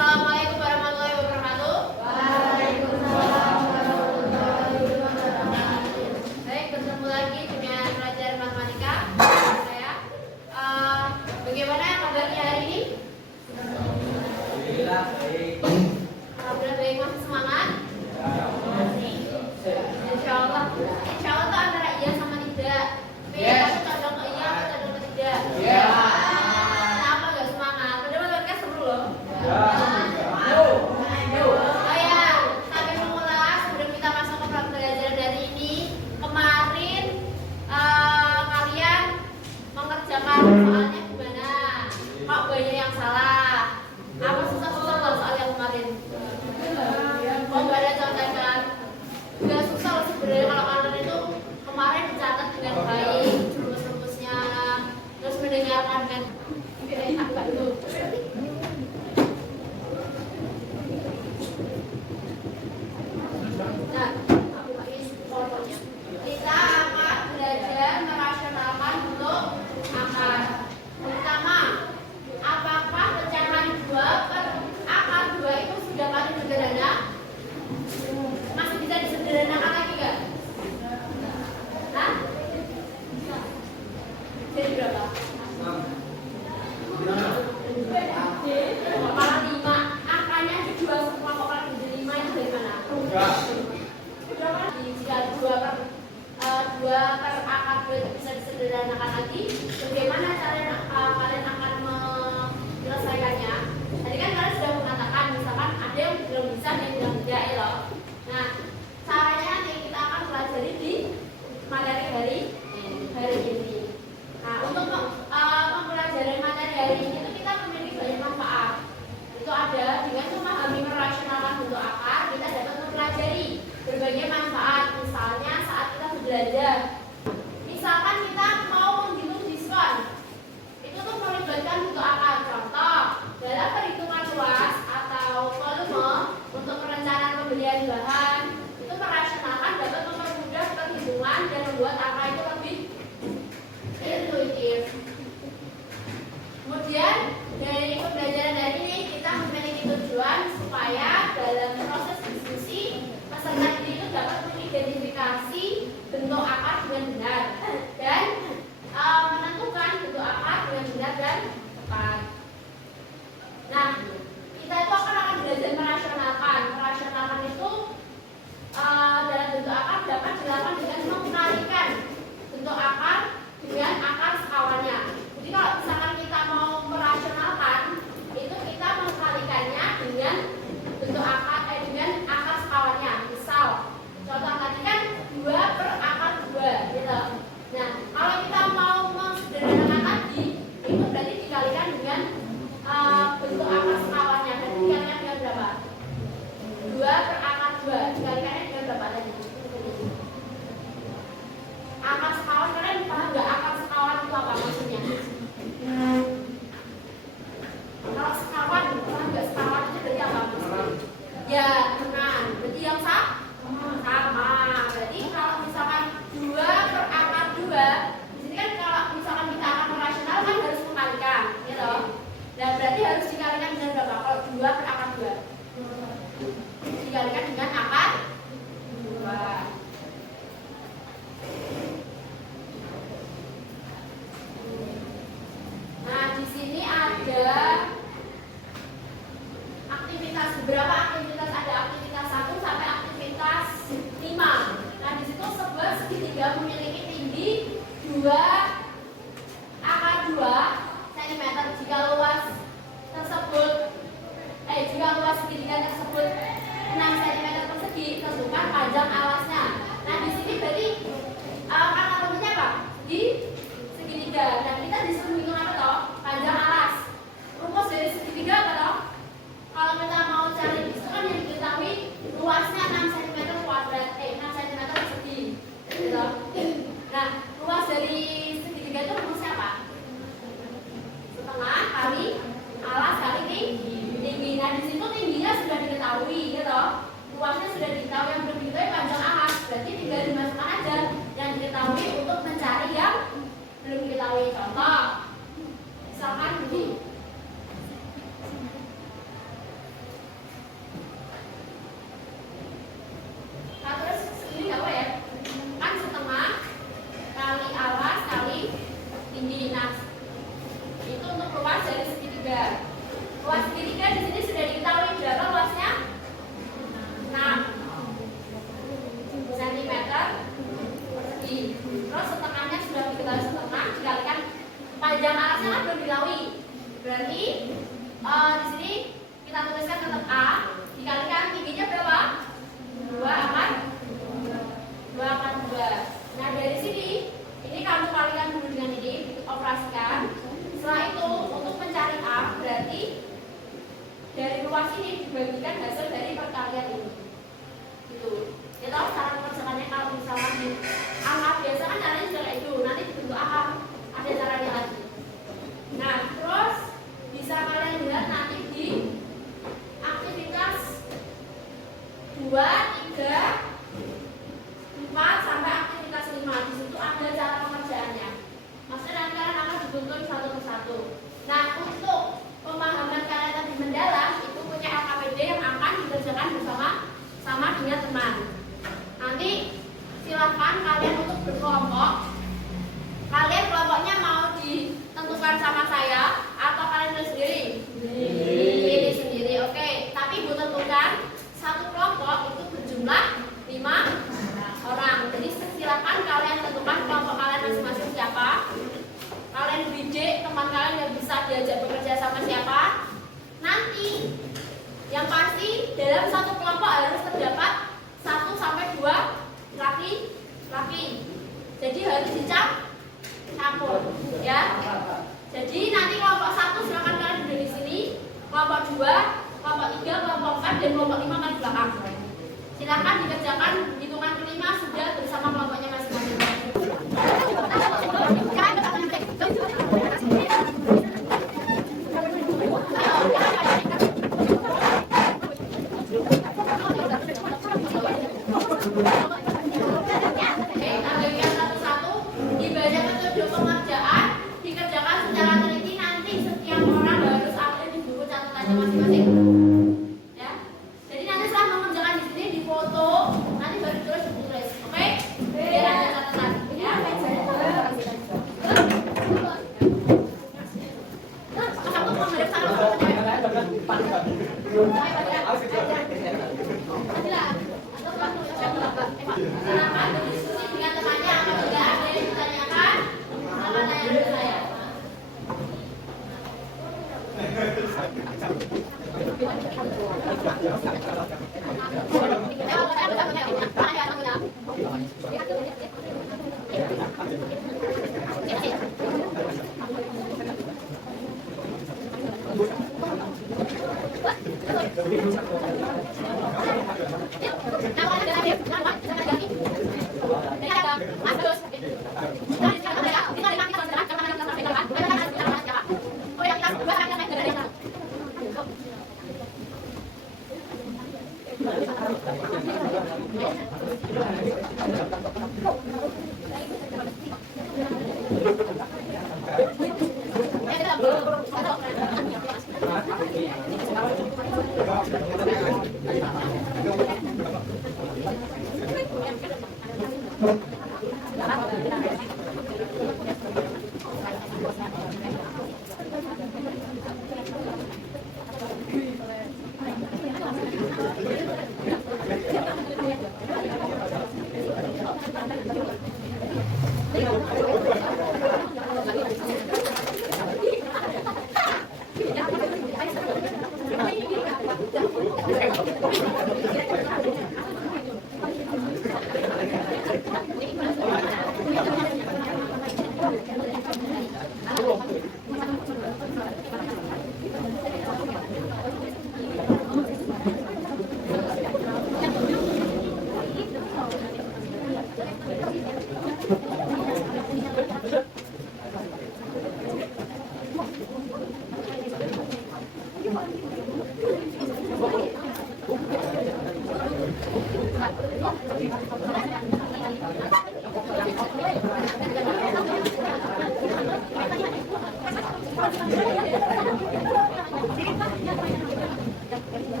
Assalamualaikum warahmatullahi wabarakatuh. Waalaikumsalam warahmatullahi wabarakatuh. Baik, bertemu lagi dengan pelajaran matematika. Saya, bagaimana kabarnya hari ini? Alhamdulillah baik. Alhamdulillah baik, masih semangat? Insya Allah tuh antara iya sama tidak. Kamu condong ke iya atau condong ke tidak? Kenapa nggak semangat? Padahal mereka seru loh. Oh ya, sampai memula sebelum kita masuk ke pembelajaran dari ini, kemarin kalian mengerjakan soalnya gimana? Kok banyak yang salah? Apa susah-susah loh soal yang kemarin? Oh nggak ada contekan? Nggak susah loh sebenarnya kalau kalian itu kemarin dicatat dengan baik, rumus-rumusnya, terus mendengarkan dengan agak dulu. Nah, aku pakai fotonya. Kita akan belajar merasionalkan bentuk akar. Pertama, apakah pecahan 2 per akar 2 itu sudah paling sederhana? Masih bisa disederhanakan lagi nggak? Hah? Jadi berapa? Kepala 5. Angkanya di 2 semua kepala jadi 5 itu dari mana? Jika 2 per akar 2 itu bisa disederhanakan lagi, bagaimana cara kalian akan menyelesaikannya? Tadi kan kalian sudah mengatakan, misalkan ada yang belum bisa dan yang bilang tidak ya loh. Nah, caranya nanti kita akan pelajari di materi hari ini. Nah, untuk mempelajari materi hari ini itu kita memiliki banyak manfaat. Itu ada dengan memahami merasionalkan bentuk akar, kita dapat mempelajari berbagai manfaat. Misalnya saat kita belajar, misalkan kita mau menghitung diskon, itu tuh melibatkan bentuk akar. Contoh, dalam perhitungan luas atau volume untuk perencanaan pembelian bahan, itu merasionalkan dapat mempermudah perhitungan dan membuat angka itu lebih intuitif. Kemudian dari pembelajaran dari ini kita memiliki tujuan supaya dalam proses diskusi peserta didik itu dapat mengidentifikasi bentuk akar dengan benar dan menentukan bentuk akar dengan benar dan tepat. Nah, kita itu akan belajar merasionalkan. Merasionalkan itu dalam bentuk akar dapat dilakukan dengan mengkalikan bentuk akar dengan akar sekawannya. Jadi kalau misalkan kita mau merasionalkan, itu kita mengkalikannya dengan bentuk akar dengan akar sekawannya. Misal, contoh tadi kan 2 per akar 2 gitu. Nah, kalau kita mau mensederhanakan lagi, itu berarti dikalikan dengan bentuk akar sekawannya. Dan dikalikan dengan berapa? 2 per akar 2 dikalikannya dengan berapa tadi? Akar sekawan, kalian paham nggak akar sekawan itu apa maksudnya? Kalau sekawan, paham nggak sekawan itu berarti apa maksudnya? Ya, benar. Berarti yang sama. Berarti kalau misalkan 2 per akar 2, di sini kan kalau misalkan kita akan merasional kan harus mengkalikan, gitu. Dan berarti harus dikalikan dengan berapa? Kalau 2 per akar 2 dikalikan dengan akar 2. Nah, di sini ada aktivitas, beberapa aktivitas, ada aktivitas 1 sampai aktivitas 5. Nah, di situ sebuah segitiga memiliki tinggi 2 akar 2 cm. Jika luas segitiga tersebut 6 cm persegi, tentukan panjang alasnya. Nah, di sini berarti kata kuncinya apa? Di segitiga. Nah, kita disuruh hitung apa toh? Panjang alas. Rumus dari segitiga apa toh? Kalau kita mau cari itu kan yang diketahui luasnya 6 cm kuadrat, 6 cm persegi. Gitu. Nah, luas dari segitiga itu rumusnya apa? kita tuliskan tetap A dikalikan tingginya berapa? 2/2. Nah dari sini ini kamu kalikan dulu dengan ini, operasikan. Setelah itu untuk mencari A berarti dari luas ini dibagikan hasil dari perkalian ini. Gitu. Kita tahu cara mengerjakannya kalau misalnya di angka biasa kan caranya juga kayak itu, nanti dibentuk A ada caranya lagi. Nah terus bisa kalian lihat nanti di aktivitas 2, 3, 4 sampai aktivitas 5. Di situ ada cara pengerjaannya. Maksudnya nanti kalian akan dituntun satu persatu. Nah untuk pemahaman kalian lebih mendalam itu punya LKPD yang akan dikerjakan bersama dengan teman. Nanti silahkan kalian untuk berkelompok. Kalian kelompoknya mau ditentukan sama saya atau kalian pilih sendiri? Pilih sendiri, oke. Tapi ibu tentukan satu kelompok itu berjumlah 5 orang. Jadi silakan kalian tentukan kelompok kalian masing-masing siapa. Kalian bidik teman kalian yang bisa diajak bekerja sama siapa. Nanti yang pasti dalam satu kelompok harus terdapat 1 sampai 2 laki-laki. Jadi harus dicampur, ya. Jadi nanti kelompok 1 silakan kalian duduk di sini, kelompok 2, kelompok 3, kelompok 4 dan kelompok 5 kan di belakang. Silakan dikerjakan hitungan kelima sudah bersama kelompoknya masing-masing.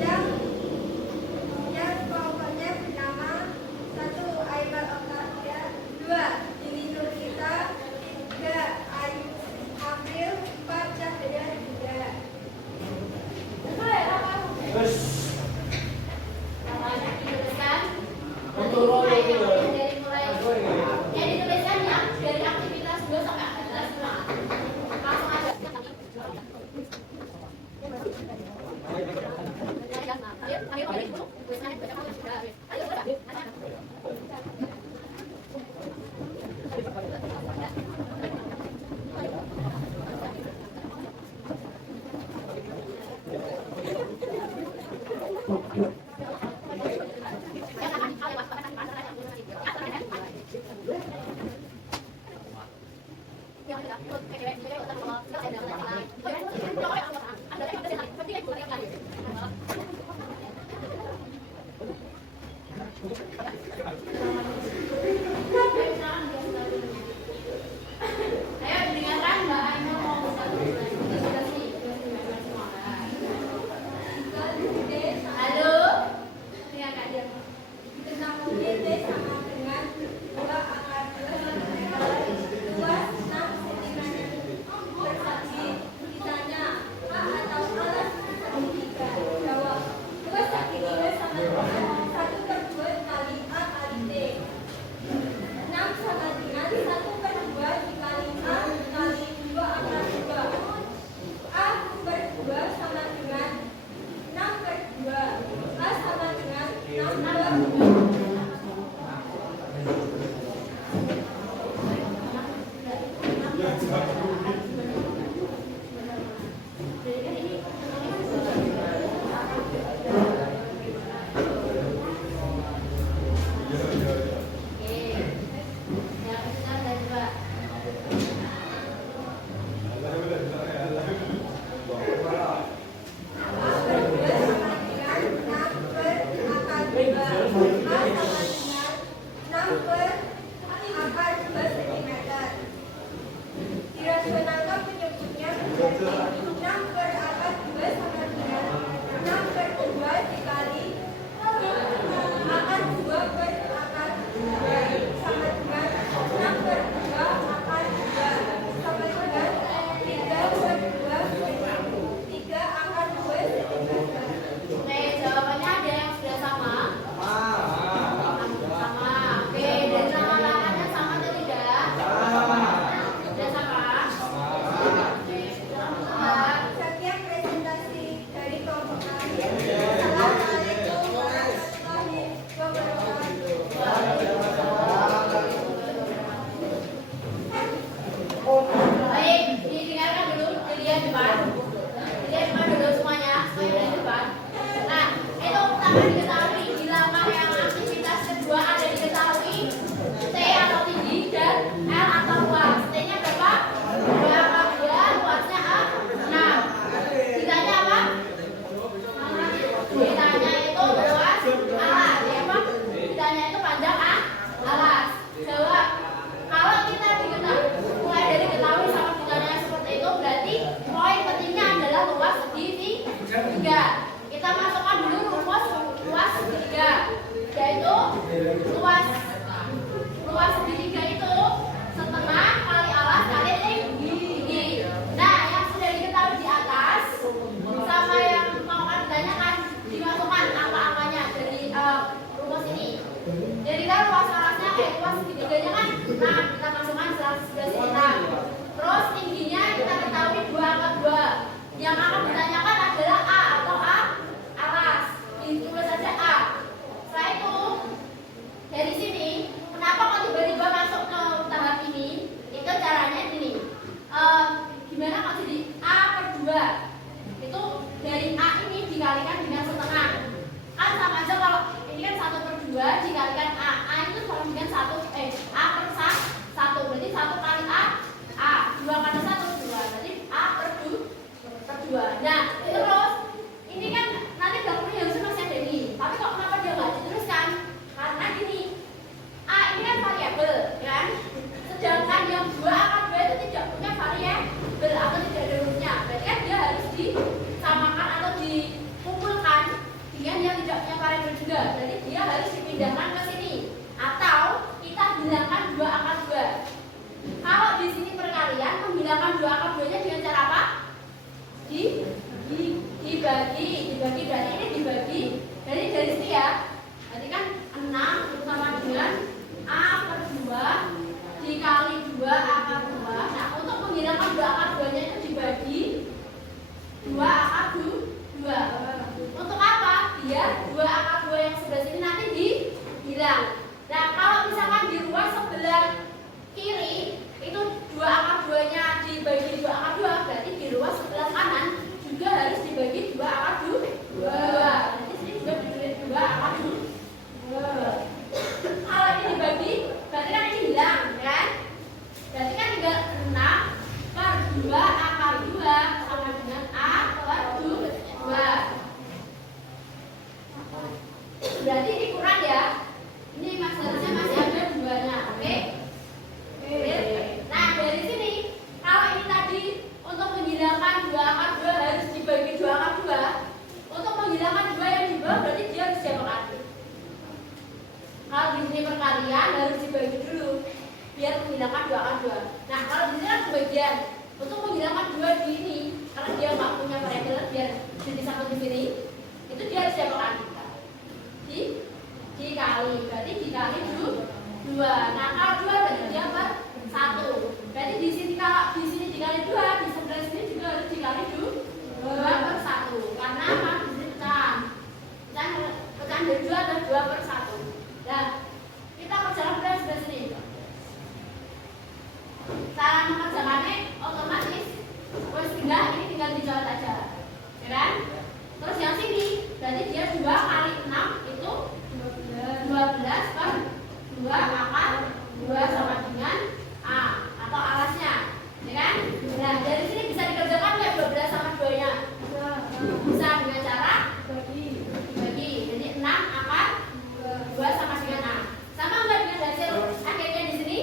Yang 2 dikalikan A. A itu sama dengan A per 1. Berarti 1 kali A. 2 kali 1, 2. Berarti A per 2. Nah, terus ini kan nanti dokumennya harusnya masih ada ini. Tapi kok kenapa dia nggak diteruskan? Karena gini, A ini kan variabel, kan? Sedangkan yang 2 akar 2 itu tidak punya variabel atau tidak ada hurufnya. Berarti kan dia harus disamakan atau dikumpulkan dengan yang tidak punya variabel juga. Berarti dia harus dipindahkan ke sini. Atau kita hilangkan 2 akar 2. Kalau di sini perkalian, menghilangkan 2 akar 2-nya dengan cara apa? Dibagi. Berarti ini dibagi dari sini ya. Berarti kan 6 sama dengan A per 2 dikali 2 akar 2. Nah, untuk menghilangkan 2 akar 2-nya itu dibagi 2 akar 2. Untuk apa? Biar 2 akar 2 yang sebelah sini nanti dihilang. Nah, kalau misalkan di ruas sebelah kiri itu 2 akar 2-nya dibagi 2 akar 2, berarti di ruas sebelah kanan juga harus dibagi 2 akar 2. Nanti sini juga dibagi 2 akar 2. Kalau ini dibagi, berarti kan ini hilang, kan? Berarti kan tinggal 6 per 2 akar 2 sama dengan A per 2. Berarti ini kurang ya. Ini harusnya masih ada 2-nya, oke? Nah, dari sini kalau ini tadi untuk menghilangkan 2 akar 2 harus dibagi 2 akar 2. Untuk menghilangkan 2 yang di bawah berarti dia harus diapakan? Kalau di sini perkalian harus dibagi dulu biar menghilangkan 2 akar 2. Nah, kalau di sini kan sebagian untuk menghilangkan 2 di ini karena dia nggak punya variabel biar disambung di sini itu dia harus diapakan? Dikali, berarti dikali 2. Nah, kalau 2 berarti dia per 1. Berarti di sini kalau di sini dikali 2, di sebelah sini juga harus dikali 2 per 1. Karena apa? Di sini pecahan dari 2 adalah 2 per 1. Nah, kita kerjakan pada sebelah sini. Cara mengerjakannya otomatis tinggal ini tinggal dicoret aja, ya kan? Terus yang sini berarti dia 2 kali 6 itu 12 per 2 akar 2 sama dengan A atau alasnya, ya kan? Nah, dari sini bisa dikerjakan nggak 12 sama 2-nya? Bisa dengan cara dibagi. Jadi 6 akar 2 sama dengan A. Sama nggak dengan hasil akhirnya di sini?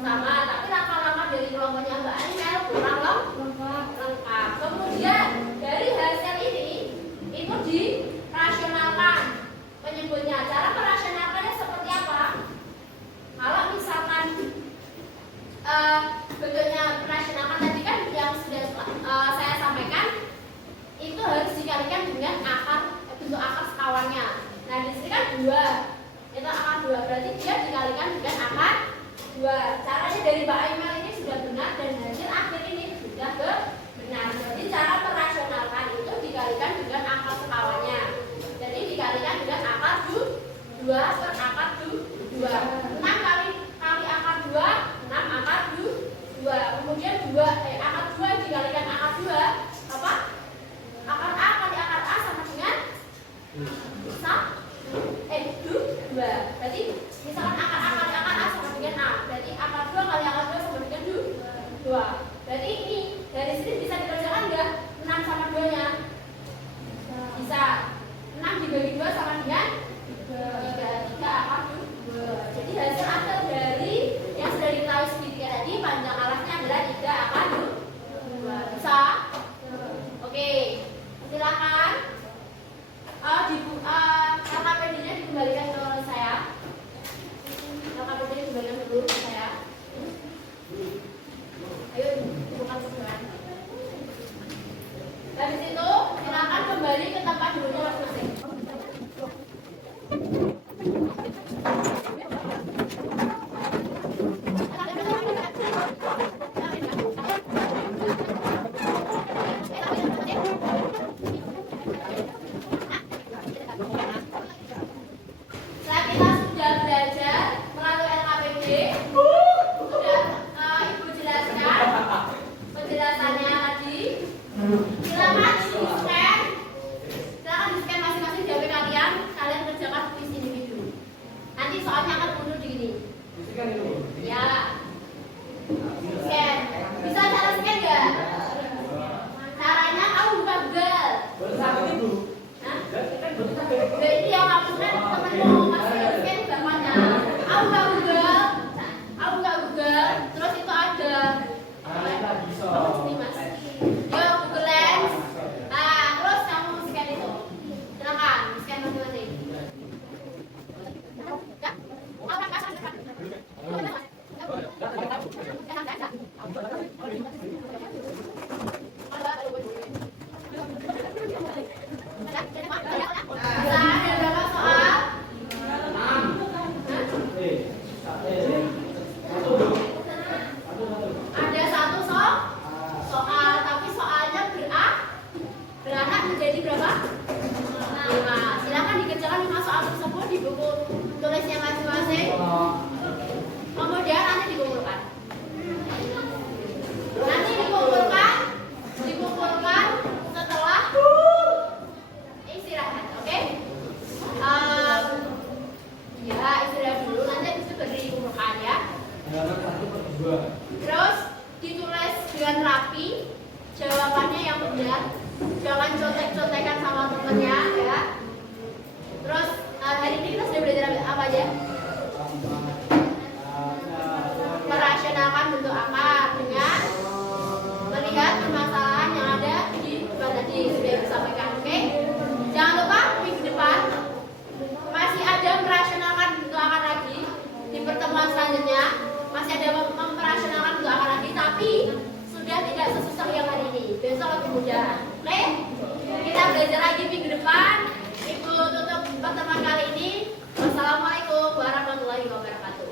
Sama, tapi langkah-langkah dari kelompoknya Mbak Anel kurang lengkap. Kemudian dari hasil ini itu dirasionalkan penyebutnya. Cara merasionalkannya seperti apa? Kalau misalkan bentuknya merasionalkan tadi kan yang sudah saya sampaikan itu harus dikalikan dengan bentuk akar sekawannya. Nah, di sini kan 2 itu akar 2, berarti dia dikalikan dengan akar 2. Caranya dari Mbak Aimel ini sudah benar dan hasil akhir ini sudah benar. Jadi cara merasionalkan itu dikalikan dengan akar sekawannya. Jadi dikalikan dengan akar 2 per akar 2. 6 kali akar 2, 6 akar 2. Kemudian akar 2 dikalikan akar 2 apa? Akar A kali akar A sama dengan 2. Berarti misalkan akar A kali akar A sama dengan A. Berarti akar 2 kali akar 2 sama dengan 2. Berarti ini dari sini bisa dikerjakan enggak? 6 sama 2-nya? Bisa. 6 dibagi 2 sama dengan 3 akar 2. Jadi hasil akhir dari yang sudah diketahui sedikit tadi panjang alasnya adalah 3 akar 2. Bisa? Oke. Silakan. LKPD-nya dikembalikan ke saya. LKPD dikembalikan ke guru saya. Ayo bukan sebenarnya. Habis itu silakan kembali ke tempat duduknya masing-masing. Silakan di-scan jadi berapa? 5. Silakan dikerjakan 5 soal tersebut di buku tulisnya masing-masing. Kemudian nanti dikumpulkan. Nanti dikumpulkan setelah istirahat, oke? Ya, istirahat dulu, nanti habis itu baru dikumpulkan ya. Terus ditulis dengan rapi jawabannya yang benar, jangan contek-contekan sama temennya ya. Terus hari ini kita sudah belajar apa aja? Merasionalkan bentuk akar dengan melihat permasalahan yang ada di depan tadi sudah disampaikan, oke? Jangan lupa minggu depan masih ada merasionalkan bentuk akar lagi di pertemuan selanjutnya, masih ada memperasionalkan bentuk akar lagi, tapi sudah tidak sesusah yang hari ini. Besok lebih mudah, oke? Kita belajar lagi minggu depan. Ibu tutup pertemuan kali ini. Wassalamualaikum warahmatullahi wabarakatuh.